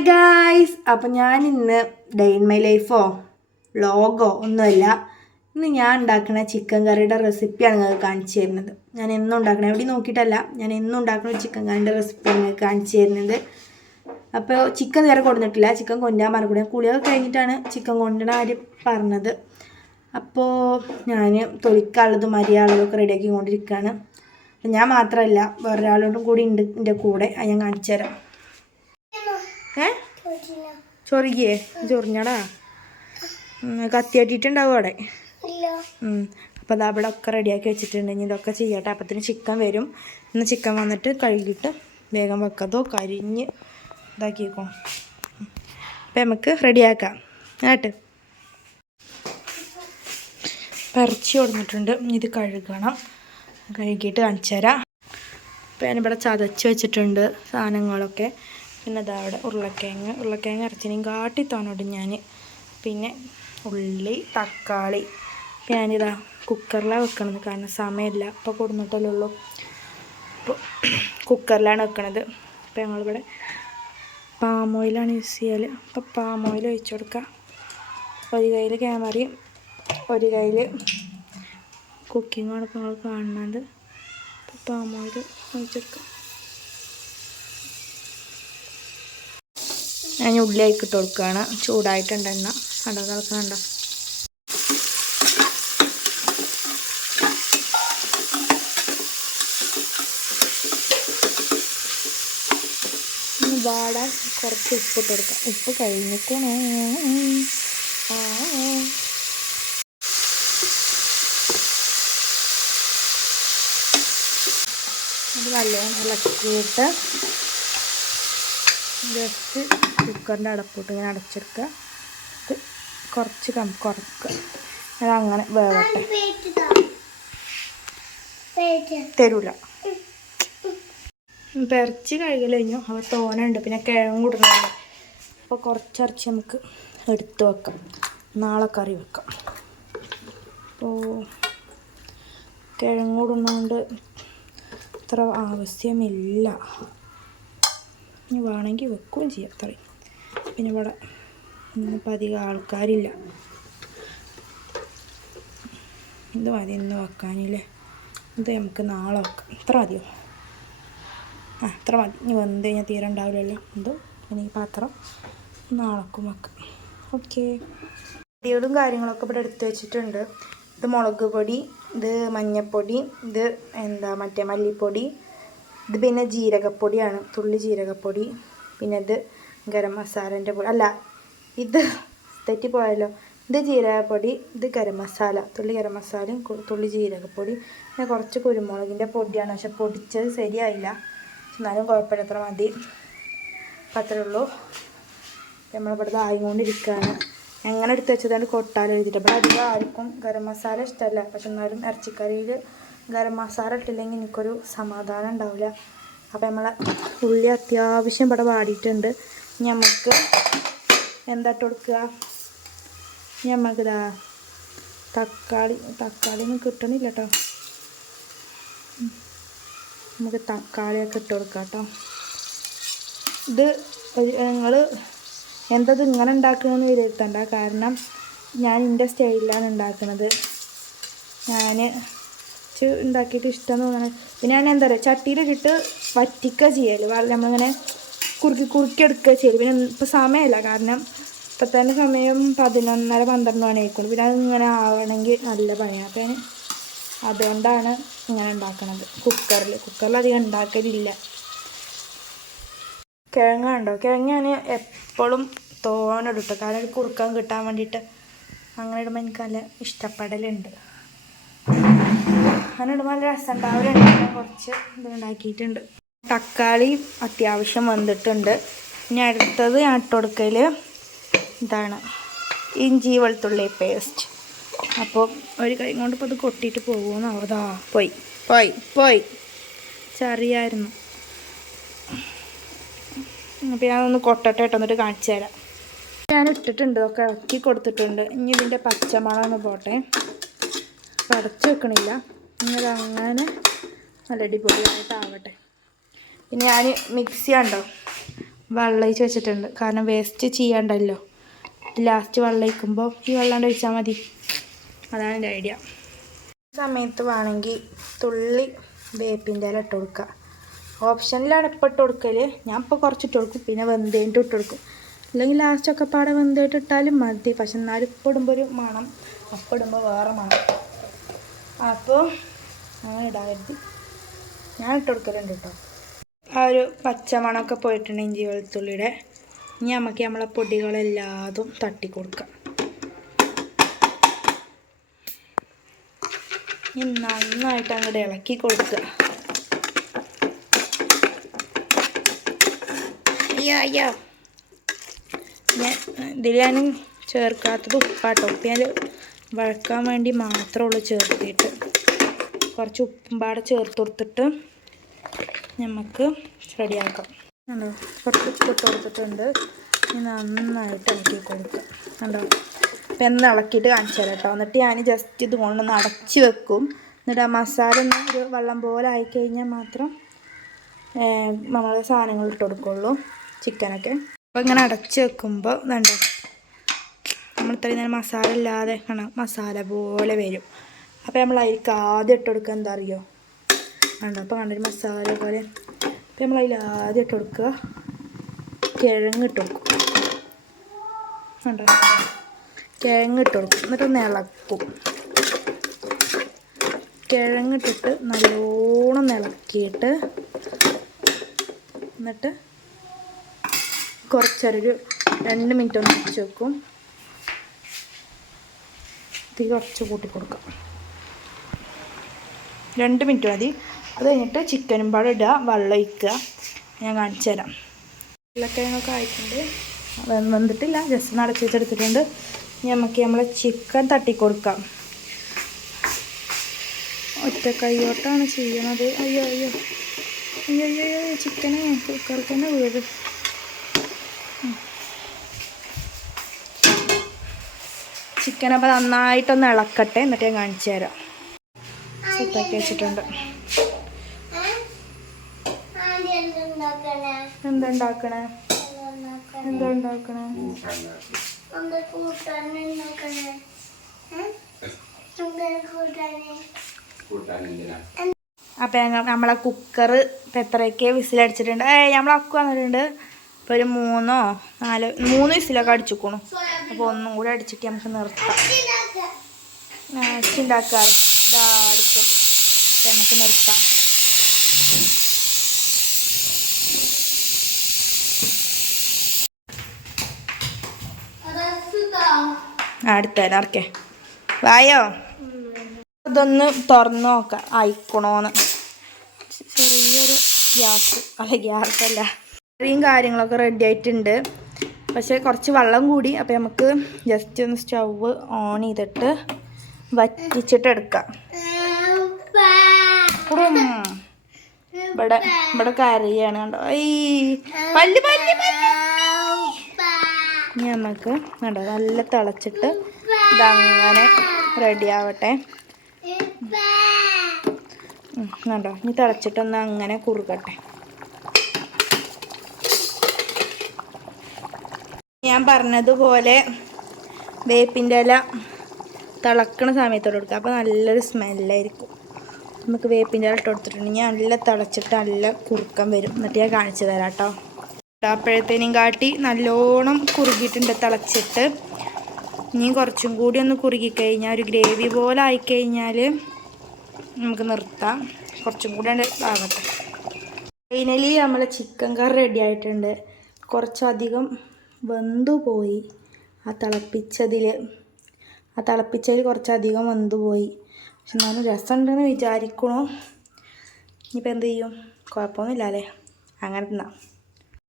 Hi guys, അപ്പം ഞാൻ ഇന്ന് ഡേ ഇൻ മൈ ലൈഫോ വ്ളോഗോ ഒന്നുമല്ല. ഇന്ന് ഞാൻ ഉണ്ടാക്കുന്ന ചിക്കൻ കറിയുടെ റെസിപ്പിയാണ് നിങ്ങൾക്ക് കാണിച്ചു തരുന്നത്. ഞാൻ എന്നും ഉണ്ടാക്കണം, എവിടെ നോക്കിയിട്ടല്ല, ഞാൻ എന്നും ഉണ്ടാക്കുന്ന ചിക്കൻ കറിയുടെ റെസിപ്പിയാണ് നിങ്ങൾക്ക് കാണിച്ചു തരുന്നത്. അപ്പോൾ ചിക്കൻ നേരെ കൊണ്ടുവന്നിട്ടില്ല, ചിക്കൻ കൊണ്ടുവരാൻ പറഞ്ഞിട്ട് കുളിയൊക്കെ കഴിഞ്ഞിട്ടാണ് ചിക്കൻ കൊണ്ടുവരുന്ന കാര്യം പറഞ്ഞത്. അപ്പോൾ ഞാൻ തൊലിക്കാനുള്ളതും അരിയാനുള്ളതൊക്കെ റെഡിയാക്കി കൊണ്ടിരിക്കുകയാണ്. ഞാൻ മാത്രമല്ല, വേറൊരാളോടും കൂടി ഉണ്ട് എൻ്റെ കൂടെ. അത് ഞാൻ കാണിച്ചു തരാം. ചൊറിയേ ചൊറിഞ്ഞടാ, കത്തിയാട്ടിട്ടുണ്ടാവും അവിടെ. അപ്പോൾ അത് അവിടെ ഒക്കെ റെഡിയാക്കി വെച്ചിട്ടുണ്ട്. ഇനി ഇതൊക്കെ ചെയ്യട്ടെ, അപ്പത്തിന് ചിക്കൻ വരും. ഇന്ന് ചിക്കൻ വന്നിട്ട് കഴുകിയിട്ട് വേഗം വെക്കതോ കരിഞ്ഞ് ഇതാക്കിക്കോ. അപ്പം നമുക്ക് റെഡിയാക്കാം കേട്ട്. പറിച്ച് കൊടുത്തിട്ടുണ്ട്, ഇത് കഴുകണം. കഴുകിയിട്ട് കാണിച്ചു തരാം. അപ്പോൾ ഞാനിവിടെ ചതച്ച് വെച്ചിട്ടുണ്ട് സാധനങ്ങളൊക്കെ. പിന്നെ ഇതാ അവിടെ ഉരുളക്കിഴങ്ങ് ഇറച്ചിനെയും കാട്ടി തോന്നോട്ട് ഞാൻ. പിന്നെ ഉള്ളി, തക്കാളി. അപ്പം ഞാനിതാ കുക്കറിലാണ് വെക്കണത്, കാരണം സമയമില്ല, അപ്പോൾ കൊടുന്നിട്ടല്ലേ ഉള്ളൂ. അപ്പോൾ കുക്കറിലാണ് വെക്കണത്. അപ്പോൾ ഞങ്ങളിവിടെ പാം ഓയിലാണ് യൂസ് ചെയ്യൽ. അപ്പോൾ പാം ഓയിൽ ഒഴിച്ചു കൊടുക്കുക. ഒരു കയ്യിൽ ക്യാമറയും ഒരു കയ്യിൽ കുക്കിങ്ങാണ് ഇപ്പോൾ നിങ്ങൾ കാണുന്നത്. അപ്പോൾ പാം ഓയിൽ ഒഴിച്ചെടുക്കുക. ഞാൻ ഉള്ളി ആയിക്കിട്ട് കൊടുക്കുകയാണ്. ചൂടായിട്ടുണ്ട് എണ്ണ, കണ്ടോ തിളക്കുന്നുണ്ടോ. വാടാൻ കുറച്ച് ഉപ്പിട്ട് കൊടുക്കാം. ഉപ്പ് കഴിഞ്ഞിക്കണോ. അത് നല്ലോണം ഇളക്കിയിട്ട് ജസ്റ്റ് കുക്കറിൻ്റെ അടപ്പോട്ട് ഇങ്ങനെ അടച്ചെടുക്കുക. കുറച്ച് കുറക്കുക. അതങ്ങനെ വേവട്ടെ. തരൂല. ഇറച്ചി കഴുകൽ കഴിഞ്ഞു. അപ്പോൾ തോനുണ്ട്, പിന്നെ കിഴങ്ങ് ഇടുന്നുണ്ട്. അപ്പോൾ കുറച്ചിറച്ചി നമുക്ക് എടുത്ത് വെക്കാം, നാളെ കറി വെക്കാം. അപ്പോൾ കിഴങ്ങ് ഇടുന്നതുകൊണ്ട് അത്ര ആവശ്യമില്ല. ഇനി വേണമെങ്കിൽ വെക്കുകയും ചെയ്യാം അത്രയും. പിന്നെ ഇവിടെ ഇന്നിപ്പോൾ അധികം ആൾക്കാരില്ല, ഇത് മതി ഇന്ന് വെക്കാനില്ലേ. ഇത് നമുക്ക് നാളെ വെക്കാം. ഇത്ര മതിയോ? ഇത്ര മതി. ഇനി വെന്ത് കഴിഞ്ഞാൽ തീരെ ഉണ്ടാവില്ലല്ലോ. ഇത് ഇനി ഈ പാത്രം നാളേക്കും വെക്കാം. ഓക്കെ. പൊടികളും കാര്യങ്ങളൊക്കെ ഇവിടെ എടുത്ത് വെച്ചിട്ടുണ്ട്. ഇത് മുളക് പൊടി, ഇത് മഞ്ഞൾപ്പൊടി, ഇത് മറ്റേ മല്ലിപ്പൊടി, ഇത് പിന്നെ ജീരകപ്പൊടിയാണ്, തുള്ളി ജീരകപ്പൊടി. പിന്നെ ഇത് ഗരം മസാലേൻ്റെ പൊടി, അല്ല ഇത് തെറ്റിപ്പോയല്ലോ. ഇത് ജീരകപ്പൊടി, ഇത് ഗരം മസാല, തുള്ളി ഗരം മസാലയും തുള്ളി ജീരകപ്പൊടി. പിന്നെ കുറച്ച് കുരുമുളകിൻ്റെ പൊടിയാണ്, പക്ഷെ പൊടിച്ചത് ശരിയായില്ല. എന്നാലും കുഴപ്പമില്ല, അത്ര മതി. അപ്പം അത്രേ ഉള്ളൂ. നമ്മളിവിടെ ആയിക്കൊണ്ടിരിക്കുകയാണ്. എങ്ങനെ എടുത്ത് വെച്ചതാണ് കൊട്ടാലും എഴുതിയിട്ട്. ഇവിടെ അധികം ആർക്കും ഗരം മസാല ഇഷ്ടമല്ല, പക്ഷെ എന്നാലും ഇറച്ചിക്കറിയിൽ ഗരം മസാല ഇട്ടില്ലെങ്കിൽ എനിക്കൊരു സമാധാനം ഉണ്ടാവില്ല. അപ്പം നമ്മളെ ഉള്ളി അത്യാവശ്യം ഇവിടെ വാടിയിട്ടുണ്ട്. നമുക്ക് എന്താ ഇട്ട് കൊടുക്കുക? നമുക്കിതാ തക്കാളിയൊന്നും കിട്ടണില്ല കേട്ടോ. നമുക്ക് തക്കാളിയൊക്കെ ഇട്ട് കൊടുക്കാം കേട്ടോ. ഇത് നിങ്ങൾ എന്തത് ഇങ്ങനെ ഉണ്ടാക്കണമെന്ന് വിലയിരുത്തണ്ട, കാരണം ഞാൻ എൻ്റെ സ്റ്റൈലിലാണ് ഉണ്ടാക്കുന്നത്. ഞാൻ ഉണ്ടാക്കിയിട്ട് ഇഷ്ടം തോന്നണം. പിന്നെ ഞാൻ എന്താ പറയുക, ചട്ടിയിലിട്ടിട്ട് വറ്റിക്കുക ചെയ്യൽ, നമ്മളിങ്ങനെ കുറുക്കി എടുക്കുക ചെയ്യൽ. പിന്നെ ഇപ്പോൾ സമയമില്ല, കാരണം ഇപ്പം തന്നെ സമയം 11:30-12 മണി ആയിക്കോളും. പിന്നെ അതിങ്ങനെ ആവണമെങ്കിൽ നല്ല പണിയാണ്. അപ്പം ഞാൻ അതുകൊണ്ടാണ് ഇങ്ങനെ ഉണ്ടാക്കണത്. കുക്കറിൽ അധികം ഉണ്ടാക്കലില്ല. കിഴങ്ങ് കണ്ടോ, കിഴങ്ങ് ഞാൻ എപ്പോഴും തോനെടും കേട്ടോ, കാരണം കുറുക്കാൻ കിട്ടാൻ വേണ്ടിയിട്ട്. അങ്ങനെ ഇടുമ്പോൾ എനിക്ക് നല്ല ഇഷ്ടപ്പെടലുണ്ട്. അങ്ങനെ ഇടുമ്പോൾ നല്ല രസം ഉണ്ടാവലുണ്ട്. കുറച്ച് ഇതുണ്ടാക്കിയിട്ടുണ്ട്. തക്കാളി അത്യാവശ്യം വന്നിട്ടുണ്ട്. ഇനി അടുത്തത് ഞാൻ ഇട്ട് കൊടുക്കൽ ഇതാണ് ഇഞ്ചി വെളുത്തുള്ളി പേസ്റ്റ്. അപ്പോൾ ഒരു കൈ കൊണ്ട് ഇപ്പോൾ അത് കൊട്ടിയിട്ട് പോകുമെന്നോ. അതാ പോയി ചെറിയായിരുന്നു. അപ്പോൾ ഞാനൊന്ന് കൊട്ടട്ടെ കേട്ടോ, എന്നിട്ട് കാണിച്ചു തരാം. ഞാൻ ഇട്ടിട്ടുണ്ട്, ഒക്കെ ഇളക്കി കൊടുത്തിട്ടുണ്ട്. ഇനി ഇതിൻ്റെ പച്ചമണം ഒന്ന് പോട്ടെ. അപ്പോൾ അടച്ചു വെക്കണില്ല, ഇങ്ങനെ അങ്ങനെ നല്ല അടിപൊളിയായിട്ടാവട്ടെ. പിന്നെ ഞാൻ മിക്സി ഉണ്ടോ വെള്ളം ഒഴിച്ച് വെച്ചിട്ടുണ്ട്. കാരണം വേസ്റ്റ് ചെയ്യണ്ടല്ലോ. ലാസ്റ്റ് വെള്ളം ഒഴിക്കുമ്പോൾ ഈ വെള്ളം ഒഴിച്ചാൽ മതി. അതാണ് എൻ്റെ ഐഡിയ. സമയത്ത് വേണമെങ്കിൽ തുള്ളി വേപ്പിൻ്റെ ഇല ഇട്ട് കൊടുക്കുക. ഓപ്ഷനിലാണ് ഇപ്പോൾ ഇട്ട് കൊടുക്കൽ. ഞാൻ ഇപ്പോൾ കുറച്ചിട്ട് കൊടുക്കും, പിന്നെ വെന്തേട്ട് ഇട്ട് കൊടുക്കും. അല്ലെങ്കിൽ ലാസ്റ്റൊക്കെ പാടെ വെന്തേട്ട് ഇട്ടാലും മതി. പക്ഷെ എന്നാലും ഇപ്പോൾ ഇടുമ്പോൾ ഒരു മണം, അപ്പം ഇടുമ്പോൾ വേറെ മണം. അപ്പോൾ അങ്ങനെ ഇടാകരുത്. ഞാൻ ഇട്ട് കൊടുക്കലുണ്ട് കേട്ടോ. ആ ഒരു പച്ചമണമൊക്കെ പോയിട്ടുണ്ട് ഇഞ്ചി വെളുത്തുള്ളിയുടെ. ഇനി നമുക്ക് നമ്മളെ പൊടികളെല്ലാതും തട്ടി കൊടുക്കാം. ഇനി നന്നായിട്ട് അങ്ങോട്ട് ഇളക്കി കൊടുക്കുക. അയ്യോ ഇതിൽ ഞാൻ ചേർക്കാത്തത് ഉപ്പാട്ടോ. ഉപ്പ് ഞാൻ വഴക്കാൻ വേണ്ടി മാത്രമേ ഉള്ളൂ ചേർത്തിട്ട്. കുറച്ച് ഉപ്പും പാടെ ചേർത്ത് കൊടുത്തിട്ട് നമുക്ക് റെഡിയാക്കാം. കുറച്ച് ഉപ്പിട്ട് കൊടുത്തിട്ടുണ്ട്. നന്നായിട്ട് ഇളക്കി കൊടുക്കുക. കണ്ടോ? അപ്പം എന്ന് ഇളക്കിയിട്ട് കാണിച്ചു തരാം കേട്ടോ. എന്നിട്ട് ഞാൻ ജസ്റ്റ് ഇത് കൊണ്ടൊന്ന് അടച്ച് വെക്കും. എന്നിട്ട് ആ മസാല ഒന്ന് ഒരു വെള്ളം പോലെ ആയിക്കഴിഞ്ഞാൽ മാത്രം നമ്മൾ സാധനങ്ങൾ ഇട്ട് കൊടുക്കുള്ളൂ, ചിക്കനൊക്കെ. അപ്പോൾ ഇങ്ങനെ അടച്ച് വെക്കുമ്പോൾ വേണ്ട നമ്മൾ ഇത്രയും നേരം മസാല ഇല്ലാതെ കാണാം, മസാല പോലെ വരും. അപ്പോൾ നമ്മൾ അതിലേക്ക് ആദ്യം ഇട്ട് കൊടുക്കുക എന്താ അറിയോ? വേണ്ട അപ്പോൾ കണ്ടൊരു മസാല പോലെ. അപ്പോൾ നമ്മൾ അതിൽ ആദ്യം ഇട്ട് കൊടുക്കുക കിഴങ്ങ് ഇട്ട് കൊടുക്കും. വേണ്ട കിഴങ്ങ് ഇട്ട് കൊടുക്കും. എന്നിട്ടൊന്ന് ഇളക്കും. കിഴങ്ങിട്ടിട്ട് നല്ലോണം ഇളക്കിയിട്ട് എന്നിട്ട് കുറച്ചൊരു 2 മിനിറ്റ് ഒന്ന് വെച്ച് വെക്കും. തീ കുറച്ച് കൂട്ടി കൊടുക്കാം. 2 മിനിറ്റ് മതി. അത് കഴിഞ്ഞിട്ട് ചിക്കനും പാടെ ഇടുക, വെള്ളം ഒഴിക്കുക. ഞാൻ കാണിച്ചു തരാം. ഉരുളക്കിഴങ്ങൊക്കെ ആയിട്ടുണ്ട്. വെന്തിട്ടില്ല, ജസ്റ്റ് ഒന്ന് അടച്ച് വെച്ചെടുത്തിട്ടുണ്ട്. ഇനി നമുക്ക് നമ്മളെ ചിക്കൻ തട്ടിക്കൊടുക്കാം. ഒറ്റ കൈയോട്ടാണ് ചെയ്യണത്. അയ്യോ അയ്യോ അയ്യോ അയ്യോ ചിക്കനെ കുക്കറിൽ തന്നെ വീഴും. ചിക്കൻ അപ്പോൾ നന്നായിട്ടൊന്ന് ഇളക്കട്ടെ, എന്നിട്ട് ഞാൻ കാണിച്ചു തരാം. സെറ്റാക്കി വെച്ചിട്ടുണ്ട്. എന്താ ഉണ്ടാക്കണേ? അപ്പം നമ്മളെ കുക്കർ എത്രയൊക്കെ വിസിലടിച്ചിട്ടുണ്ട്. നമ്മളെ അക്കു വന്നിട്ടുണ്ട്. ഇപ്പോൾ ഒരു 3 വിസിലൊക്കെ അടിച്ചിക്കണു. അപ്പോൾ ഒന്നും കൂടെ അടിച്ചിട്ട് നമുക്ക് നിർത്താം. ഉണ്ടാക്കാറ് ഇതാ അടിക്കും. നമുക്ക് നിർത്താം. അടുത്തരാ ഇറക്കേ വായോ. ഇതൊന്ന് തുറന്ന് നോക്കാം അയക്കണോന്ന്. ചെറിയൊരു ഗ്യാസല്ല കറിയും കാര്യങ്ങളൊക്കെ റെഡി ആയിട്ടുണ്ട്. പക്ഷേ കുറച്ച് വെള്ളം കൂടി. അപ്പോൾ നമുക്ക് ജസ്റ്റ് ഒന്ന് സ്റ്റൗവ് ഓൺ ചെയ്തിട്ട് വറ്റിച്ചിട്ട് എടുക്കാം. ഇവിടെ കറിയാണ് കണ്ടോ. ഇനി നമുക്ക് കണ്ടോ നല്ല തിളച്ചിട്ട് ഇതങ്ങനെ റെഡി ആവട്ടെ. കണ്ടോ ഇനി തിളച്ചിട്ടൊന്ന് അങ്ങനെ കുറുകട്ടെ. ഞാൻ പറഞ്ഞതുപോലെ വേപ്പിൻ്റെ ഇല തിളക്കണ സമയത്തോടെ കൊടുക്കുക. അപ്പോൾ നല്ലൊരു സ്മെല്ലായിരിക്കും. നമുക്ക് വേപ്പിൻ്റെ ഇല ഇട്ട് കൊടുത്തിട്ടുണ്ടെങ്കിൽ നല്ല തിളച്ചിട്ട് നല്ല കുറുക്കം വരും. എന്നിട്ട് ഞാൻ കാണിച്ചു തരാം കേട്ടോ. അപ്പോഴത്തേനും കാട്ടി നല്ലോണം കുറുകിയിട്ടുണ്ട് തിളച്ചിട്ട്. ഇനി കുറച്ചും കൂടി ഒന്ന് കുറുകിക്കഴിഞ്ഞാൽ ഒരു ഗ്രേവി പോലെ ആയിക്കഴിഞ്ഞാൽ നമുക്ക് നിർത്താം. കുറച്ചും കൂടി ആകട്ടെ. ഫൈനലി നമ്മളെ ചിക്കൻ കറി റെഡി ആയിട്ടുണ്ട്. കുറച്ചധികം വെന്തുപോയി. ആ തിളപ്പിച്ചതിൽ കുറച്ചധികം വെന്തുപോയി. പക്ഷെ എന്നാലും രസമുണ്ടെന്ന് വിചാരിക്കണു. ഇനിയിപ്പോൾ എന്ത് ചെയ്യും? കുഴപ്പമൊന്നുമില്ല അല്ലേ? അങ്ങനെ തിന്നാം.